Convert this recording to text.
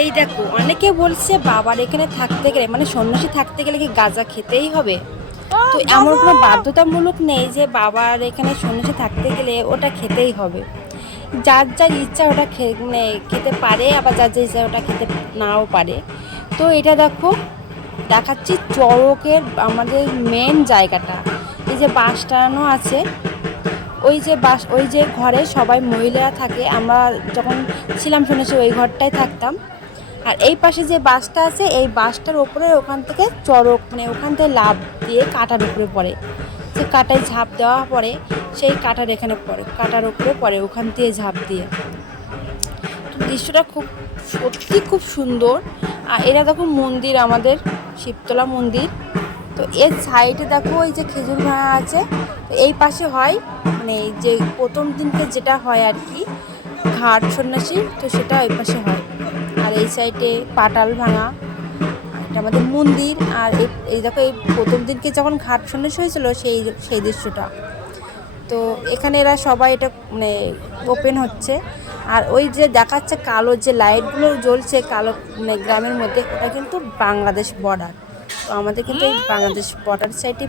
এই দেখো, অনেকে বলছে বাবার এখানে থাকতে গেলে মানে সন্ন্যাসী থাকতে গেলে কি গাঁজা খেতেই হবে। তো এমন কোনো বাধ্যতামূলক নেই যে বাবার এখানে সন্ন্যাসী থাকতে গেলে ওটা খেতেই হবে। যার যার ইচ্ছা ওটা মানে খেতে পারে, আবার যার যার ইচ্ছা ওটা খেতে নাও পারে। তো এটা দেখো, দেখাচ্ছি চড়কের আমাদের মেন জায়গাটা। এই যে বাস টানানো আছে, ওই যে ঘরে সবাই মহিলারা থাকে, আমরা যখন ছিলাম সন্ন্যাসী ওই ঘরটায় থাকতাম। আর এই পাশে যে বাসটা আছে, এই বাসটার ওপরে ওখান থেকে চড়ক মানে ওখান থেকে লাফ দিয়ে কাঁটার উপরে পড়ে। যে কাঁটায় ঝাঁপ দেওয়া পড়ে, সেই কাঁটার এখানে পড়ে, কাঁটার উপরে পড়ে ওখান দিয়ে ঝাঁপ দিয়ে। তো দৃশ্যটা সত্যি খুব সুন্দর। আর এটা দেখো মন্দির, আমাদের শিবতলা মন্দির। তো এর সাইডে দেখো এই যে খেজুর ভাঙা আছে। তো এই পাশে হয় মানে এই যে প্রথম দিনকে যেটা হয় আর কি, ঘাট সন্ন্যাসী, তো সেটা ওই পাশে হয়। আর এই সাইডে পাটাল ভাঙা, এটা আমাদের মন্দির। আর এই দেখো, এই প্রথম দিনকে যখন ঘাট সন্ন্যাসী হয়েছিল সেই সেই দৃশ্যটা। তো এখানে এরা সবাই এটা মানে ওপেন হচ্ছে। আর ওই যে দেখাচ্ছে কালো যে লাইটগুলো জ্বলছে কালো মানে গ্রামের মধ্যে, ওটা কিন্তু বাংলাদেশ বর্ডার। তো আমাদের কিন্তু এই বাংলাদেশ বর্ডার সাইডে